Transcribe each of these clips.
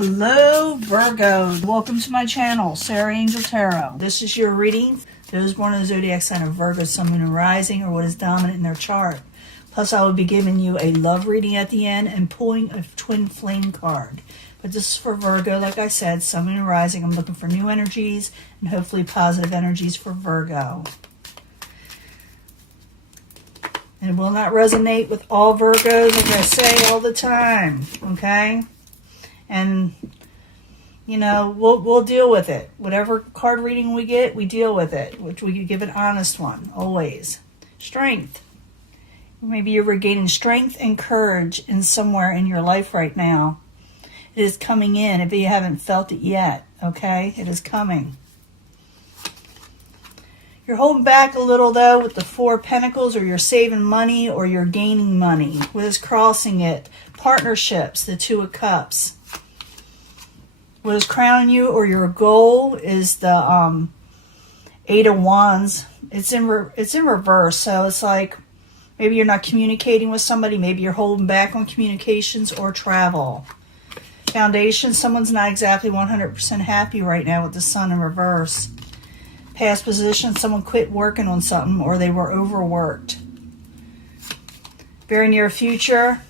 Hello Virgo, welcome to my channel, Sarah Angel Tarot. This is your reading. Those born in the zodiac sign of Virgo, Sun, Moon, and Rising, or what is dominant in their chart. Plus I will be giving you a love reading at the end and pulling a twin flame card. But this is for Virgo, like I said, Sun, Moon, and Rising. I'm looking for new energies and hopefully positive energies for Virgo. And it will not resonate with all Virgos, like I say all the time, okay? And, you know, we'll deal with it. Whatever card reading we get, we deal with it, which we give an honest one, always. Strength. Maybe you're regaining strength and courage in somewhere in your life right now. It is coming in if you haven't felt it yet, okay? It is coming. You're holding back a little, though, with the Four of Pentacles, or you're saving money or you're gaining money. What is crossing it? Partnerships, the Two of Cups. What is crowning you or your goal is the Eight of Wands. It's in reverse, so it's like maybe you're not communicating with somebody. Maybe you're holding back on communications or travel. Foundation, someone's not exactly 100% happy right now with the Sun in reverse. Past position, someone quit working on something or they were overworked. Very near future,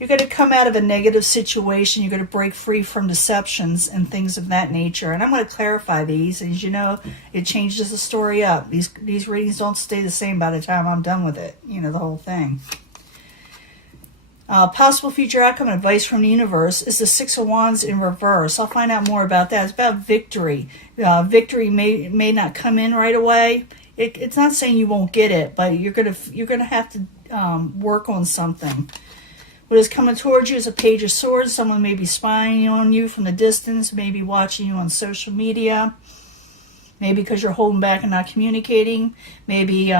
you're going to come out of a negative situation. You're going to break free from deceptions and things of that nature. And I'm going to clarify these. As you know, it changes the story up. These readings don't stay the same by the time I'm done with it. You know, the whole thing. Possible future outcome and advice from the universe is the Six of Wands in reverse. I'll find out more about that. It's about victory. Victory may not come in right away. It's not saying you won't get it, but you're gonna have to work on something. What is coming towards you is a Page of Swords. Someone may be spying on you from the distance, maybe watching you on social media, maybe because you're holding back and not communicating. Maybe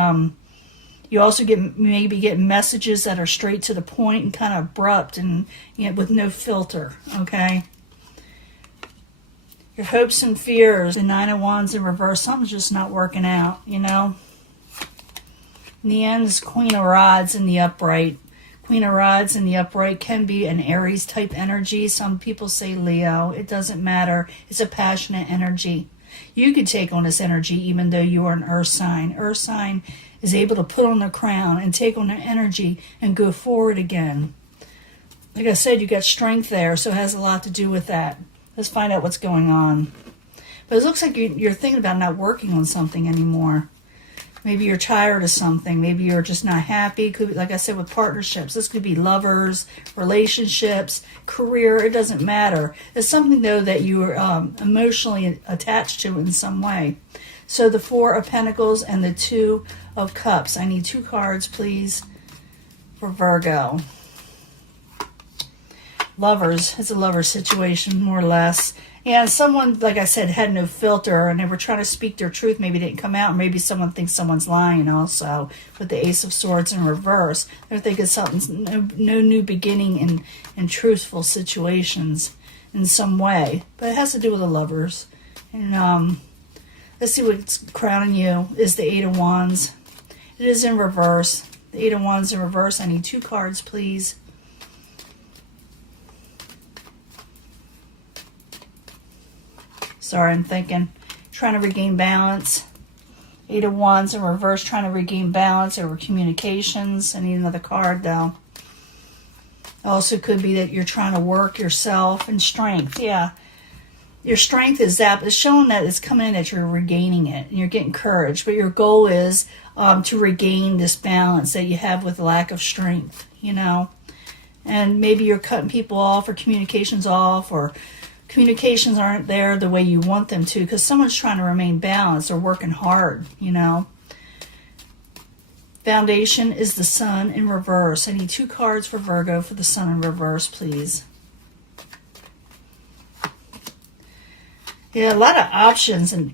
you also maybe get messages that are straight to the point and kind of abrupt and with no filter, okay? Your hopes and fears, the Nine of Wands in reverse, something's just not working out, you know? In the end, it's Queen of Rods in the upright. Queen of Rods in the upright can be an Aries type energy. Some people say Leo. It doesn't matter. It's a passionate energy. You could take on this energy even though you are an Earth sign. Earth sign is able to put on their crown and take on their energy and go forward again. Like I said, you got strength there, so it has a lot to do with that. Let's find out what's going on. But it looks like you're thinking about not working on something anymore. Maybe you're tired of something. Maybe you're just not happy. Could be, like I said, with partnerships. This could be lovers, relationships, career. It doesn't matter. It's something, though, that you are emotionally attached to in some way. So the Four of Pentacles and the Two of Cups. I need 2 cards, please, for Virgo. Lovers. It's a lover situation, more or less. And someone, like I said, had no filter and they were trying to speak their truth. Maybe it didn't come out. Or maybe someone thinks someone's lying also with the Ace of Swords in reverse. They're thinking something's no new beginning in truthful situations in some way. But it has to do with the lovers. And let's see what's crowning you is the Eight of Wands. It is in reverse. The Eight of Wands in reverse. I need 2 cards, please. Sorry, I'm thinking. Trying to regain balance. Eight of Wands in reverse, trying to regain balance over communications. I need another card, though. Also could be that you're trying to work yourself. And strength, yeah. Your strength is that. It's showing that it's coming in that you're regaining it. And you're getting courage. But your goal is to regain this balance that you have with lack of strength, you know. And maybe you're cutting people off or communications off or communications aren't there the way you want them to because someone's trying to remain balanced or working hard, you know. Foundation is the Sun in reverse. I need 2 cards for Virgo for the Sun in reverse, please. Yeah, a lot of options, and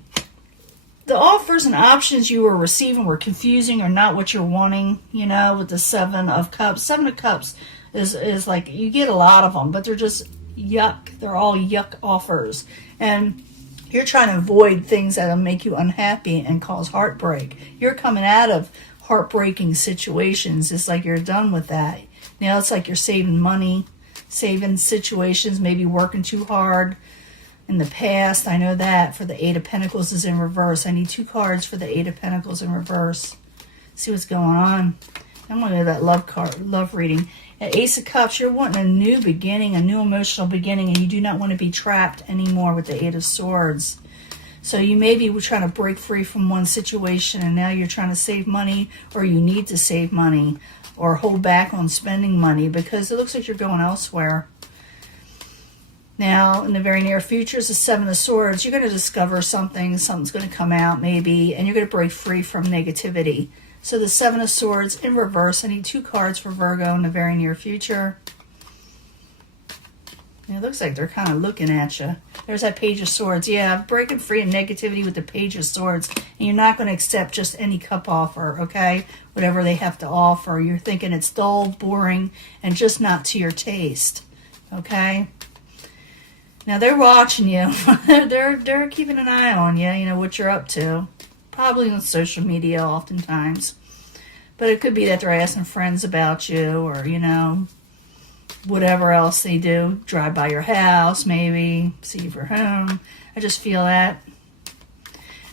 the offers and options you were receiving were confusing or not what you're wanting, you know, with the Seven of Cups. Seven of Cups is like you get a lot of them, but they're just yuck. They're all yuck offers. And you're trying to avoid things that'll make you unhappy and cause heartbreak. You're coming out of heartbreaking situations. It's like you're done with that. Now it's like you're saving money. saving situations, maybe working too hard in the past. I know that. For the Eight of Pentacles is in reverse. I need 2 cards for the Eight of Pentacles in reverse. See what's going on. I'm going to do that love card, love reading. At Ace of Cups, you're wanting a new beginning, a new emotional beginning, and you do not want to be trapped anymore with the Eight of Swords. So you may be trying to break free from one situation, and now you're trying to save money, or you need to save money, or hold back on spending money because it looks like you're going elsewhere. Now, in the very near future, is the Seven of Swords. You're going to discover something, something's going to come out maybe, and you're going to break free from negativity. So the Seven of Swords in reverse. I need 2 cards for Virgo in the very near future. It looks like they're kind of looking at you. There's that Page of Swords. Yeah, breaking free of negativity with the Page of Swords. And you're not going to accept just any cup offer, okay? Whatever they have to offer. You're thinking it's dull, boring, and just not to your taste, okay? Now, they're watching you. they're keeping an eye on you, you know, what you're up to. Probably on social media oftentimes. But it could be that they're asking friends about you or, you know, whatever else they do. Drive by your house, maybe. See if you're home. I just feel that.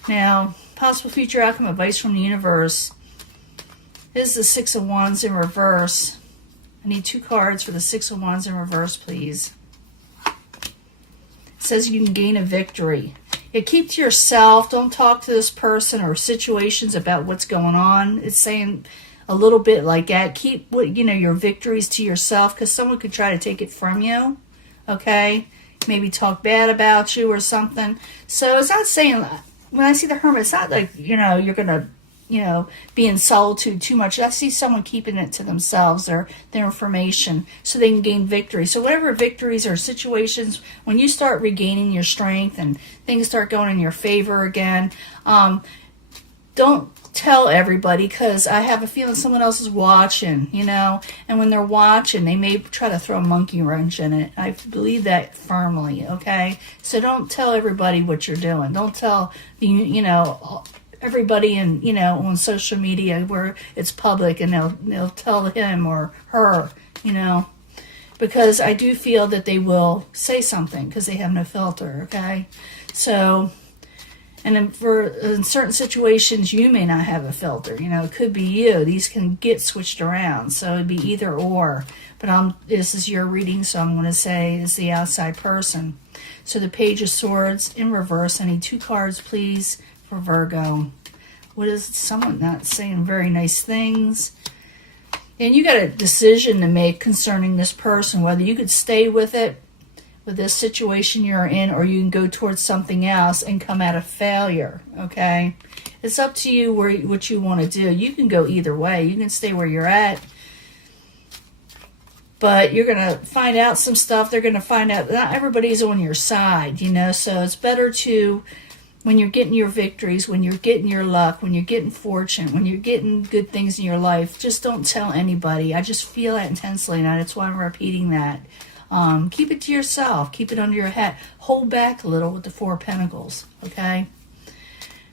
Now, possible future outcome advice from the universe. This is the Six of Wands in reverse. I need 2 cards for the Six of Wands in reverse, please. It says you can gain a victory. Yeah, keep to yourself. Don't talk to this person or situations about what's going on. It's saying a little bit like that. Keep your victories to yourself because someone could try to take it from you. Okay? Maybe talk bad about you or something. So it's not saying, when I see the Hermit, it's not like, you're going to, be in solitude too much. I see someone keeping it to themselves, their information, so they can gain victory. So whatever victories or situations, when you start regaining your strength and things start going in your favor again, don't tell everybody because I have a feeling someone else is watching, and when they're watching, they may try to throw a monkey wrench in it. I believe that firmly, okay? So don't tell everybody what you're doing. Don't tell, everybody on social media where it's public and they'll tell him or her, because I do feel that they will say something because they have no filter, okay? So, and then in certain situations, you may not have a filter, it could be you. These can get switched around, so it'd be either or. But this is your reading, so I'm going to say is the outside person. So the Page of Swords in reverse. I need 2 cards, please, for Virgo. What is someone not saying very nice things? And you got a decision to make concerning this person, whether you could stay with it, with this situation you're in, or you can go towards something else and come out of failure, okay? It's up to you what you want to do. You can go either way. You can stay where you're at, but you're going to find out some stuff. They're going to find out not everybody's on your side, so it's better to, when you're getting your victories, when you're getting your luck, when you're getting fortune, when you're getting good things in your life, just don't tell anybody. I just feel that intensely, and that's why I'm repeating that. Keep it to yourself. Keep it under your hat. Hold back a little with the Four of Pentacles, okay?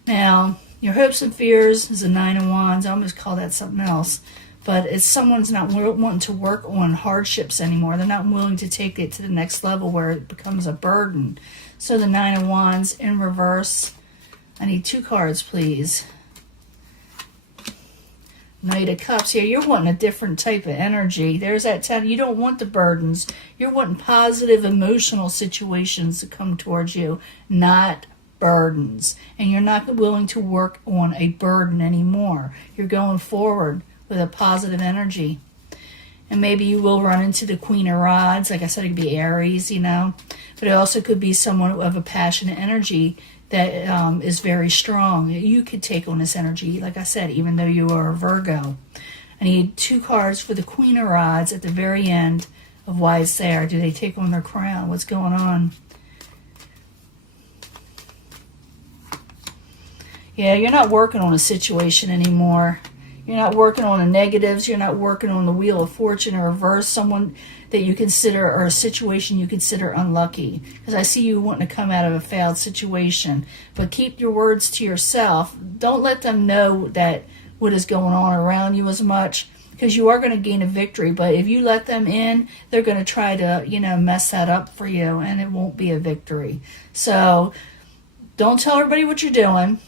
Now, your hopes and fears is the Nine of Wands. I almost call that something else. But it's someone's not wanting to work on hardships anymore. They're not willing to take it to the next level where it becomes a burden. So the Nine of Wands in reverse. I need 2 cards, please. Knight of Cups here. You're wanting a different type of energy. There's that 10. You don't want the burdens. You're wanting positive emotional situations to come towards you, not burdens. And you're not willing to work on a burden anymore. You're going forward with a positive energy. And maybe you will run into the Queen of Rods. Like I said, it could be Aries, But it also could be someone of a passionate energy that is very strong. You could take on this energy, like I said, even though you are a Virgo. I need 2 cards for the Queen of Rods at the very end of why it's there. Do they take on their crown? What's going on? Yeah, you're not working on a situation anymore. You're not working on the negatives. You're not working on the Wheel of Fortune or reverse someone that you consider, or a situation you consider unlucky. Because I see you wanting to come out of a failed situation. But keep your words to yourself. Don't let them know that what is going on around you as much. because you are going to gain a victory. But if you let them in, they're going to try to, mess that up for you, and it won't be a victory. So don't tell everybody what you're doing,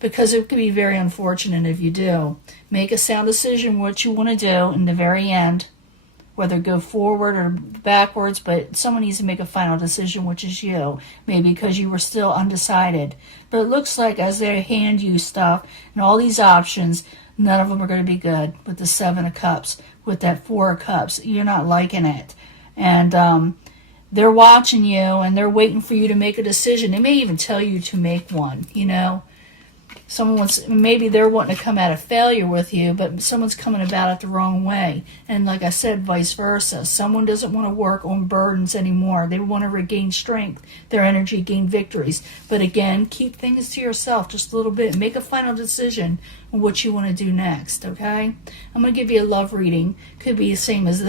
because it could be very unfortunate if you do. Make a sound decision what you want to do in the very end, whether go forward or backwards, but someone needs to make a final decision, which is you, maybe because you were still undecided. But it looks like as they hand you stuff and all these options, none of them are going to be good. With the 7 of Cups, with that 4 of Cups, you're not liking it. And they're watching you, and they're waiting for you to make a decision. They may even tell you to make one, maybe they're wanting to come at a failure with you, but someone's coming about it the wrong way. And like I said, vice versa. Someone doesn't want to work on burdens anymore. They want to regain strength, their energy, gain victories. But again, keep things to yourself just a little bit. Make a final decision on what you want to do next, okay? I'm going to give you a love reading. Could be the same as,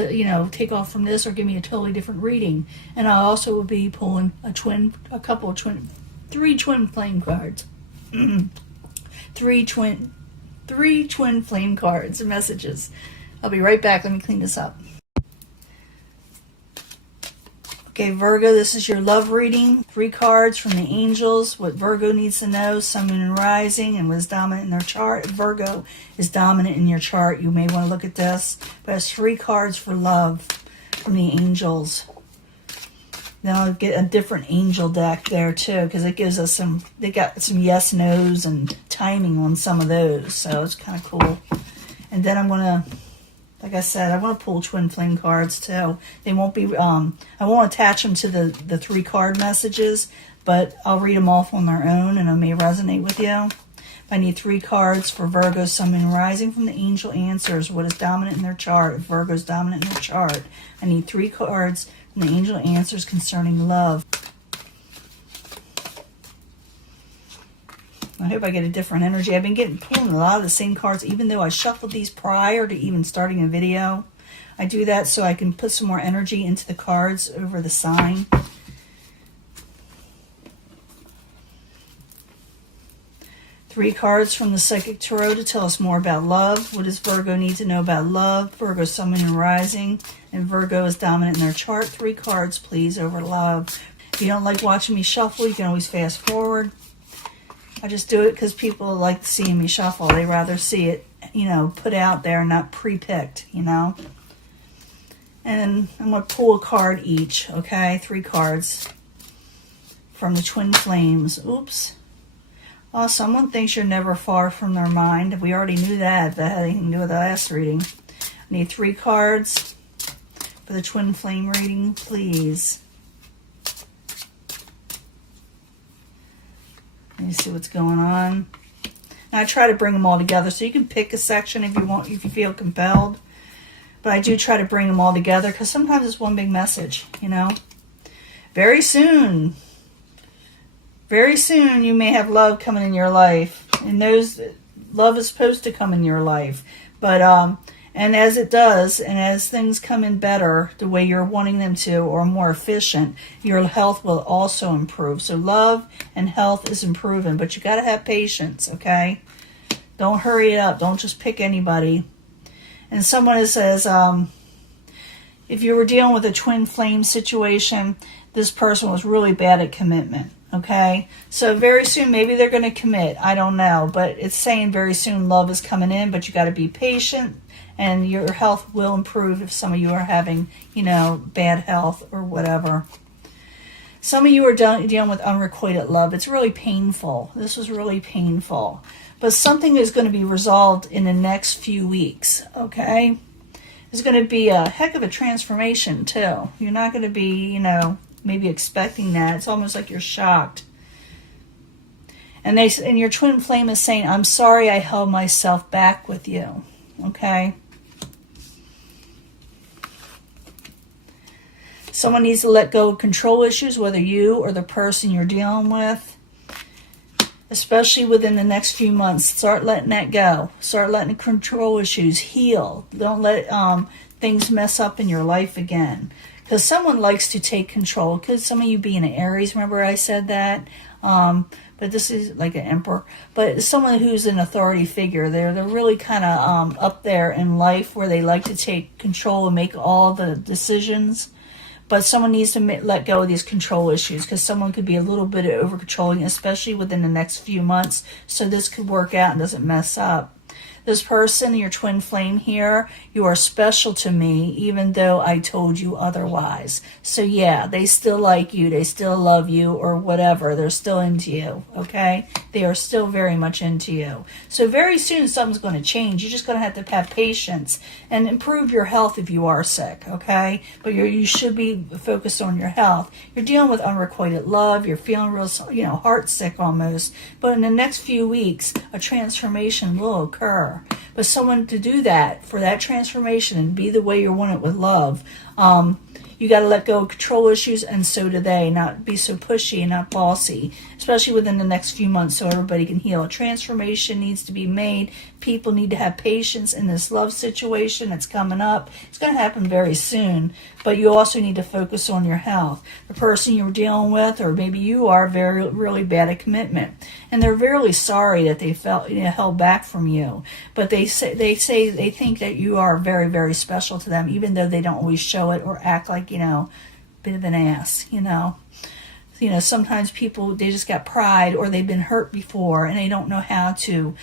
take off from this or give me a totally different reading. And I also will be pulling three twin flame cards. Three twin flame cards and messages. I'll be right back. Let me clean this up. Okay, Virgo, this is your love reading. 3 cards from the angels. What Virgo needs to know, Sun, Moon, and Rising, and what's dominant in their chart. If Virgo is dominant in your chart, you may want to look at this. But it's 3 cards for love from the angels. Then I'll get a different angel deck there too, because it gives us they got some yes, no's, and timing on some of those. So it's kind of cool. And then I'm going to, like I said, I want to pull twin flame cards too. They won't be, I won't attach them to the 3 card messages, but I'll read them off on their own, and it may resonate with you. I need 3 cards for Virgo, Sun, Moon, and Rising from the angel answers. What is dominant in their chart? If Virgo's dominant in their chart, I need 3 cards from the angel answers concerning love. I hope I get a different energy. I've been pulling a lot of the same cards, even though I shuffled these prior to even starting a video. I do that so I can put some more energy into the cards over the sign. Three cards from the Psychic Tarot to tell us more about love. What does Virgo need to know about love? Virgo, Sun, Moon, and Rising. And Virgo is dominant in their chart. 3 cards, please, over love. If you don't like watching me shuffle, you can always fast forward. I just do it because people like seeing me shuffle. They rather see it, put out there, not pre-picked, And I'm going to pull a card each, okay? 3 cards from the Twin Flames. Oops. Oh, someone thinks you're never far from their mind. We already knew that. That had anything to do with the last reading. I need 3 cards for the Twin Flame reading, please. Let me see what's going on. Now I try to bring them all together, so you can pick a section if you want, if you feel compelled. But I do try to bring them all together because sometimes it's one big message, Very soon you may have love coming in your life, and love is supposed to come in your life. But and as it does, and as things come in better the way you're wanting them to, or more efficient, your health will also improve. So love and health is improving, but you got to have patience, okay? Don't hurry it up. Don't just pick anybody. And someone says, if you were dealing with a twin flame situation, this person was really bad at commitment. Okay, so very soon, maybe they're going to commit. I don't know, but it's saying very soon love is coming in, but you got to be patient, and your health will improve if some of you are having, bad health or whatever. Some of you are dealing with unrequited love. It's really painful. This was really painful, but something is going to be resolved in the next few weeks, okay? There's going to be a heck of a transformation, too. You're not going to be, maybe expecting that. It's almost like you're shocked. And your twin flame is saying, I'm sorry I held myself back with you. Okay? Someone needs to let go of control issues, whether you or the person you're dealing with. Especially within the next few months. Start letting that go. Start letting control issues heal. Don't let things mess up in your life again. Because someone likes to take control. Could some of you be an Aries? Remember I said that? But this is like an emperor. But someone who's an authority figure. They're really kind of up there in life where they like to take control and make all the decisions. But someone needs to let go of these control issues, because someone could be a little bit over controlling, especially within the next few months. So this could work out and doesn't mess up. This person, your twin flame here, you are special to me, even though I told you otherwise. So yeah, they still like you, they still love you, or whatever. They're still into you, okay? They are still very much into you. So very soon something's going to change. You're just going to have patience and improve your health if you are sick, okay? But you should be focused on your health. You're dealing with unrequited love. You're feeling real, heart sick almost. But in the next few weeks, a transformation will occur. But someone to do that, for that transformation and be the way you want it with love, you got to let go of control issues, and so do they. Not be so pushy and not bossy, especially within the next few months, so everybody can heal. A transformation needs to be made. People need to have patience in this love situation that's coming up. It's going to happen very soon, but you also need to focus on your health. The person you're dealing with, or maybe you are, really bad at commitment, and they're really sorry that they felt held back from you. But they think that you are very, very special to them, even though they don't always show it or act like bit of an ass. Sometimes people, they just got pride, or they've been hurt before and they don't know how to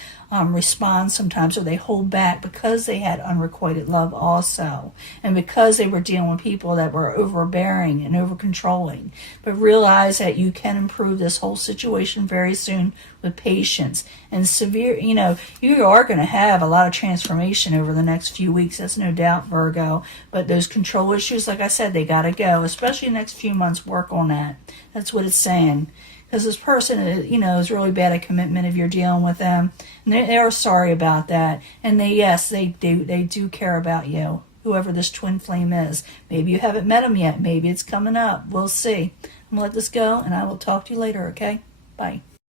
respond sometimes, or they hold back because they had unrequited love also, and because they were dealing with people that were overbearing and over controlling. But realize that you can improve this whole situation very soon with patience and severe, you are going to have a lot of transformation over the next few weeks. That's no doubt, Virgo. But those control issues, like I said, they got to go, especially the next few months. Work on that. That's what it's saying. Because this person, is really bad at commitment if you're dealing with them. And they are sorry about that. And they do care about you, whoever this twin flame is. Maybe you haven't met them yet. Maybe it's coming up. We'll see. I'm going to let this go, and I will talk to you later, okay? Bye.